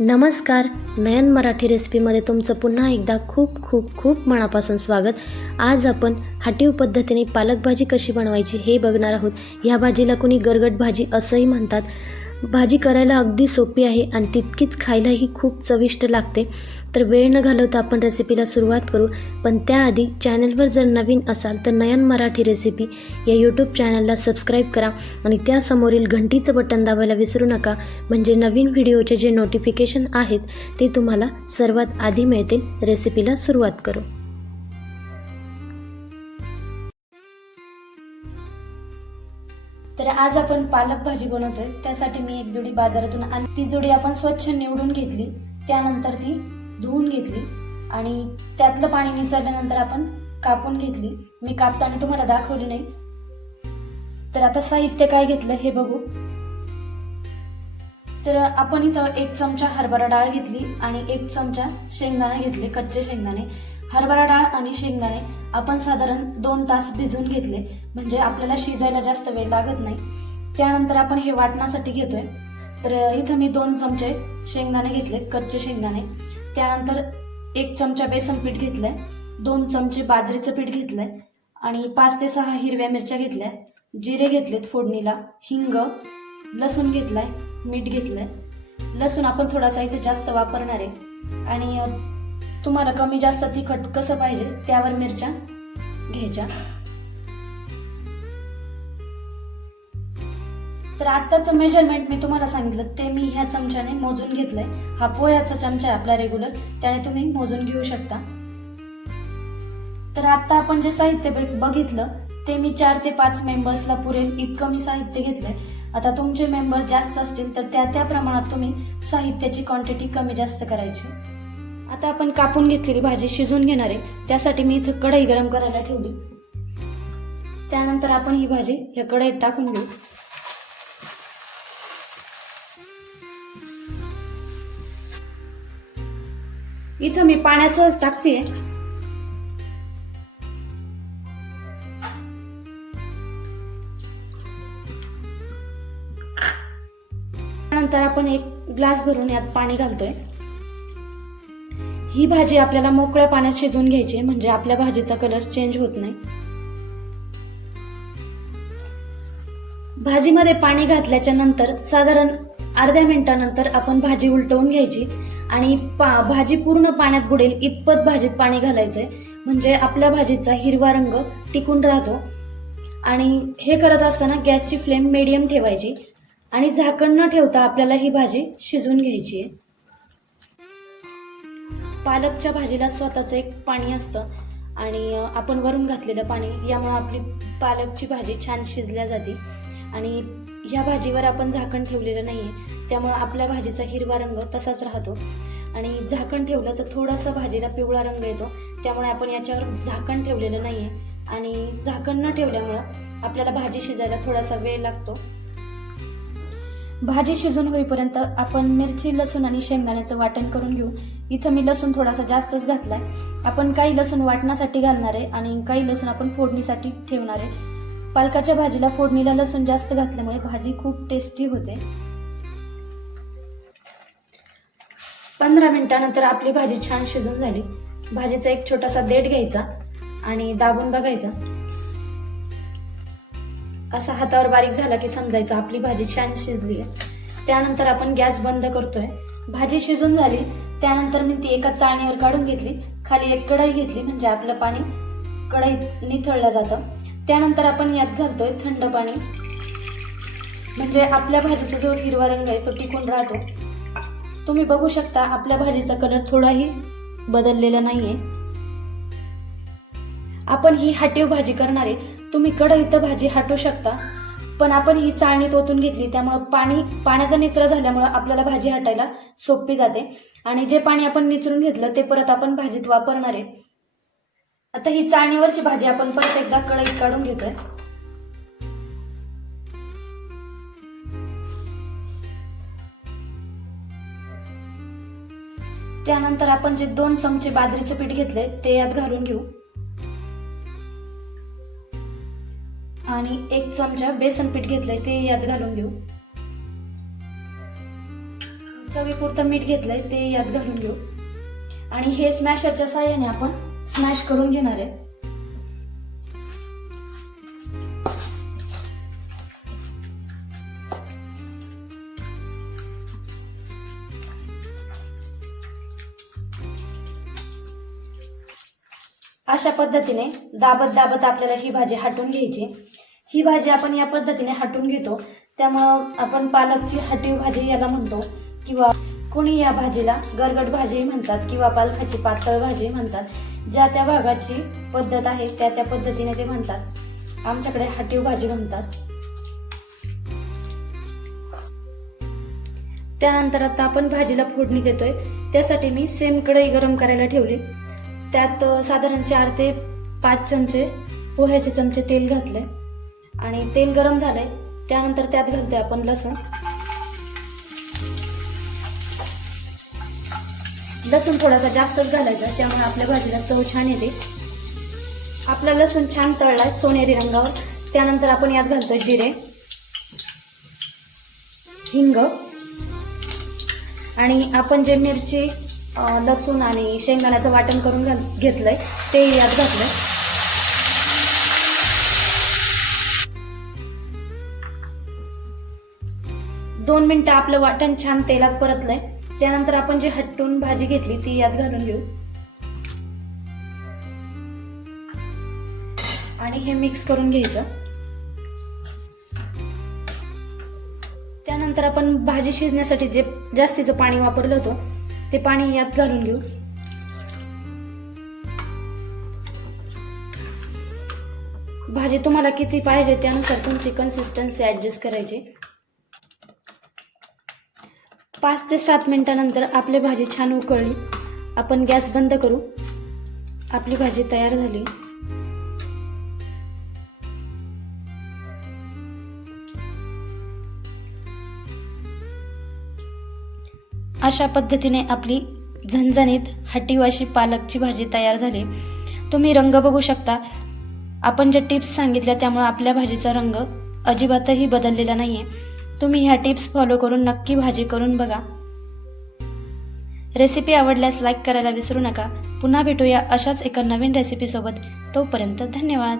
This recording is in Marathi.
नमस्कार नयन मराठी रेसिपीमध्ये तुमचं पुन्हा एकदा खूप खूप खूप मनापासून स्वागत. आज आपण हाटीव पद्धतीने पालक भाजी कशी बनवायची हे बघणार आहोत. ह्या भाजीला कोणी गरगट भाजी असंही म्हणतात. भाजी करायला अगदी सोपी आहे आणि तितकीच खायलाही खूप चविष्ट लागते. तर वेळ न घालवता आपण रेसिपीला सुरुवात करू. पण त्याआधी चॅनलवर जर नवीन असाल तर नयन मराठी रेसिपी या यूट्यूब चॅनलला सबस्क्राईब करा आणि त्यासमोरील घंटीचं बटन दाबायला विसरू नका. म्हणजे नवीन व्हिडिओचे जे नोटिफिकेशन आहेत ते तुम्हाला सर्वात आधी मिळतील. रेसिपीला सुरुवात करू. तर आज आपण पालक भाजी बनवतोय. त्यासाठी मी एक जोडी बाजारातून आणि ती जोडी आपण स्वच्छ निवडून घेतली. त्यानंतर ती धुवून घेतली. आणि त्यातलं पाणी निचळल्यानंतर आपण कापून घेतली. मी कापताना तुम्हाला दाखवली नाही. तर आता साहित्य काय घेतलं हे बघू. तर आपण इथं एक चमचा हरभरा डाळ घेतली आणि एक चमचा शेंगदाणे घेतले कच्चे शेंगदाणे. हरभरा डाळ आणि शेंगदाणे आपण साधारण दोन तास भिजवून घेतले. म्हणजे आपल्याला शिजायला जास्त वेळ लागत नाही. त्यानंतर आपण हे वाटण्यासाठी घेतोय. तर इथं मी दोन चमचे शेंगदाणे घेतले कच्चे शेंगदाणे. त्यानंतर एक चमचा बेसन पीठ घेतलंय दोन चमचे बाजरीचं पीठ घेतलंय आणि पाच ते सहा हिरव्या मिरच्या घेतल्या. जिरे घेतलेत फोडणीला हिंग लसूण घेतलाय मीठ घेतलंय. लसूण आपण थोडासा इथे जास्त वापरणार आहे. आणि तुम्हाला कमी जास्त तिखट कसं पाहिजे त्यावर मिरच्या घ्यायच्या. तर आत्ताचं मेजरमेंट मी तुम्हाला सांगितलं ते मी ह्या चमच्याने मोजून घेतलंय. हा पोह्याचा चमचा आहे आपला रेग्युलर त्याने तुम्ही मोजून घेऊ शकता. तर आता आपण जे साहित्य बघितलं ते मी चार ते पाच मेंबर्सला पुरेल इतकं मी साहित्य घेतलंय. आता तुमचे मेंबर जास्त असतील तर त्या त्या प्रमाणात तुम्ही साहित्याची क्वांटिटी कमी जास्त करायची. आता आपण कापून घेतलेली भाजी शिजवून घेणार आहे. त्यासाठी मी इथं कढई गरम करायला ठेवली. त्यानंतर आपण ही भाजी या कढईत टाकून घेऊ. इथं मी पाण्यासहच टाकते त्यानंतर आपण एक ग्लास भरून यात पाणी घालतोय. ही भाजी आपल्याला मोकळ्या पाण्यात शिजवून घ्यायची आहे, म्हणजे आपल्या भाजीचा कलर चेंज होत नाही. भाजीमध्ये पाणी घातल्याच्या नंतर साधारण अर्ध्या मिनिटानंतर आपण भाजी उलटवून घ्यायची आणि पा भाजी पूर्ण पाण्यात बुडेल इतपत भाजीत पाणी घालायचंय. म्हणजे आपल्या भाजीचा हिरवा रंग टिकून राहतो. आणि हे करत असताना गॅसची फ्लेम मिडियम ठेवायची आणि झाकण न ठेवता आपल्याला ही भाजी शिजवून घ्यायची आहे. पालकच्या भाजीला स्वतःचं एक पाणी असतं आणि आपण वरून घातलेलं पाणी यामुळे आपली पालकची भाजी छान शिजल्या जाते. आणि ह्या भाजीवर आपण झाकण ठेवलेलं नाही आहे त्यामुळे आपल्या भाजीचा हिरवा रंग तसाच राहतो. आणि झाकण ठेवलं तर थोडासा भाजीला पिवळा रंग येतो त्यामुळे आपण याच्यावर झाकण ठेवलेलं नाही आहे आणि झाकण न ठेवल्यामुळं आपल्याला भाजी शिजायला थोडासा वेळ लागतो. भाजी शिजून होईपर्यंत आपण मिरची लसूण आणि शेंगदाण्याचं वाटण करून घेऊ. इथं मी लसूण थोडासा जास्तच घातलाय. आपण काही लसूण वाटण्यासाठी घालणार आहे आणि काही लसूण आपण फोडणीसाठी ठेवणार आहे. पालकाच्या भाजीला फोडणीला लसूण जास्त घातल्यामुळे भाजी खूप टेस्टी होते. पंधरा मिनिटानंतर आपली भाजी छान शिजून झाली. भाजीचा एक छोटासा देठ घ्यायचा आणि दाबून बघायचा. असा हातावर बारीक झाला की समजायचं आपली भाजी छान शिजली आहे. त्यानंतर आपण गॅस बंद करतोय. भाजी शिजून झाली त्यानंतर मी ती एका चाळणीवर काढून घेतली. खाली एक कढई घेतली म्हणजे आपलं पाणी कढईत निथळलं जातं. त्यानंतर आपण यात घालतोय थंड पाणी. म्हणजे आपल्या भाजीचा जो हिरवा रंग आहे तो टिकून राहतो. तुम्ही बघू शकता आपल्या भाजीचा कलर थोडाही बदललेला नाहीये. आपण ही हाटीव भाजी करणारे तुम्ही कढईत भाजी हटवू शकता पण आपण ही चाळणी तोतून घेतली त्यामुळं पाणी पाण्याचा निचरा झाल्यामुळं आपल्याला भाजी हटायला सोपी जाते. आणि जे पाणी आपण निचरून घेतलं ते परत आपण भाजीत वापरणार आहे. आता ही चाळणीवरची भाजी आपण परत एकदा कढईत काढून घेतोय. त्यानंतर आपण जे दोन चमचे बाजरीचं पीठ घेतले ते यात घालून घेऊ. आणि एक चमचा बेसन पीठ घेतलंय ते यात घालून घेऊ. चवीपुरतं मीठ घेतलंय ते यात घालून घेऊ. आणि हे स्मॅशरच्या साह्याने आपण स्मॅश करून घेणार आहे. अशा पद्धतीने दाबत दाबत आपल्याला ही भाजी हाटून घ्यायची. ही भाजी आपण या पद्धतीने हटून घेतो. त्यामुळं आपण पालकची हटीव भाजी याला म्हणतो किंवा कोणी या भाजीला गरगट भाजी म्हणतात किंवा पालकाची पातळ भाजी म्हणतात. ज्या त्या भागाची पद्धत आहे त्या त्या पद्धतीने ते म्हणतात. आमच्याकडे हटीव भाजी म्हणतात. त्यानंतर आता आपण भाजीला फोडणी देतोय. त्यासाठी मी सेम कढई गरम करायला ठेवली. त्यात साधारण चार ते पाच चमचे पोह्याचे चमचे तेल घातले. आणि तेल गरम झालंय त्यानंतर त्यात घालतोय आपण लसूण. लसूण थोडासा जास्तच घालायचा त्यामुळे आपल्या भाजीला चव छान येते. आपला लसूण छान तळलाय सोनेरी रंगावर. त्यानंतर आपण यात घालतोय जिरे हिंग आणि आपण जे मिरची लसूण आणि शेंगदाण्याचं वाटण करून घाल घेतलंय. ते यात घातलंय. दोन मिनटं आपलं वाटण छान तेलात परतलंय. त्यानंतर आपण जी हटून भाजी घेतली ती यात घालून घेऊ. आणि हे मिक्स करून घ्यायचं. त्यानंतर आपण भाजी शिजण्यासाठी जे जास्तीचं पाणी वापरलं होतं ते पाणी यात घालून घेऊ. भाजी तुम्हाला किती पाहिजे त्यानुसार तुमची कन्सिस्टन्सी ॲडजस्ट करायची. पाच ते सात मिनिटानंतर आपली भाजी छान उकळली. आपण गॅस बंद करू. आपली भाजी तयार झाली. अशा पद्धतीने आपली झणझणीत हटीवाशी पालकची भाजी तयार झाली. तुम्ही रंग बघू शकता. आपण ज्या टिप्स सांगितल्या त्यामुळे आपल्या भाजीचा रंग अजिबातही बदललेला नाही आहे तुम्ही ह्या टिप्स फॉलो करून नक्की भाजी करून बघा. रेसिपी आवडल्यास लाईक करायला विसरू नका. पुन्हा भेटूया अशाच एका नवीन रेसिपीसोबत तोपर्यंत धन्यवाद.